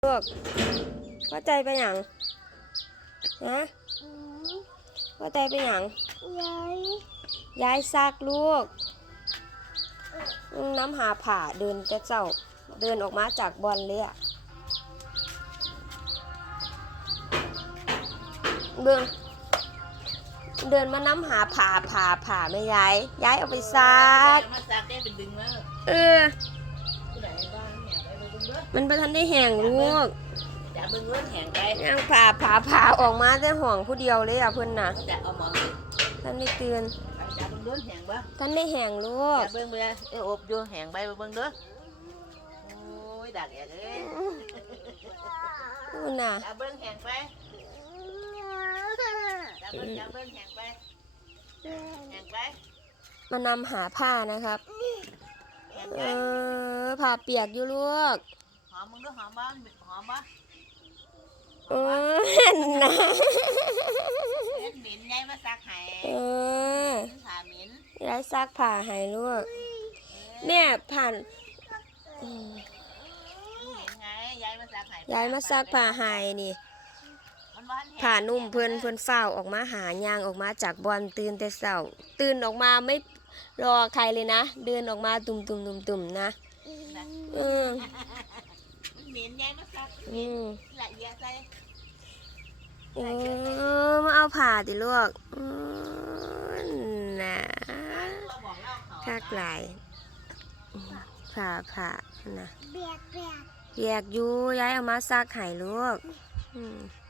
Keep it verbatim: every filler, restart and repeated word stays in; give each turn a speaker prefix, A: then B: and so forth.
A: ลูกว่าใจไปหยังนะว่าใจไปหยังยายยายซักลูกน้ำหาผ่าเดินแต่เจ้าเดินออกมาจากบอลเลยอะเบิ่งเดินมาน้ำหาผ่าผ่าผ่าไม่ยายยายเอาไปซักเออมันไปทันได้แห้งลูกยังผ่าผ่าผ่าออกมาแต่ห่วงผู้เดียวเลยอ่ะเพื่อนน่ะท่านได้เตือนท่านได้แห้งลูก
B: เบิ่งเบิ่งเอออบอยู่แห้งไปเบิ่งเด้อโอ้ยดักแอกเอ้ย
A: คุณน่ะ
B: เบิ่งแห้งไปเบิ่งเบิ่งแห้งไปแห้งไป
A: มานำหาผ้านะครับเออผ้าเปียกอยู่ลูก
B: หอมมึงด้วยหอมบ้างหอมบ้าง
A: เออนะ
B: เหม็นไงมาซักให้
A: เออ
B: ผ่าเหม็น
A: ยายซักผ้าให้ลูกเนี่ยผ่าน
B: ยายมาซักให้
A: ยายมาซักผ้าให้นี่ผ่านุ่มเพื่อนเพื่อนเฝ้าออกมาหายางออกมาจากบอลตื่นแต่เช้าตื่นออกมาไม่รอใครเลยนะเดินออกมาตุ่มตุ่มตุ่มตุ่มนะเออ
B: เหม็นยายมาซัก
A: อืม
B: ละเอียดใจ
A: เออมาเอาผ่าดิลูกน่ะคักหลายผ่าผ่านะ
C: เบียกเบียก
A: แยกอยู่ย้ายเอามาซักให้ลูก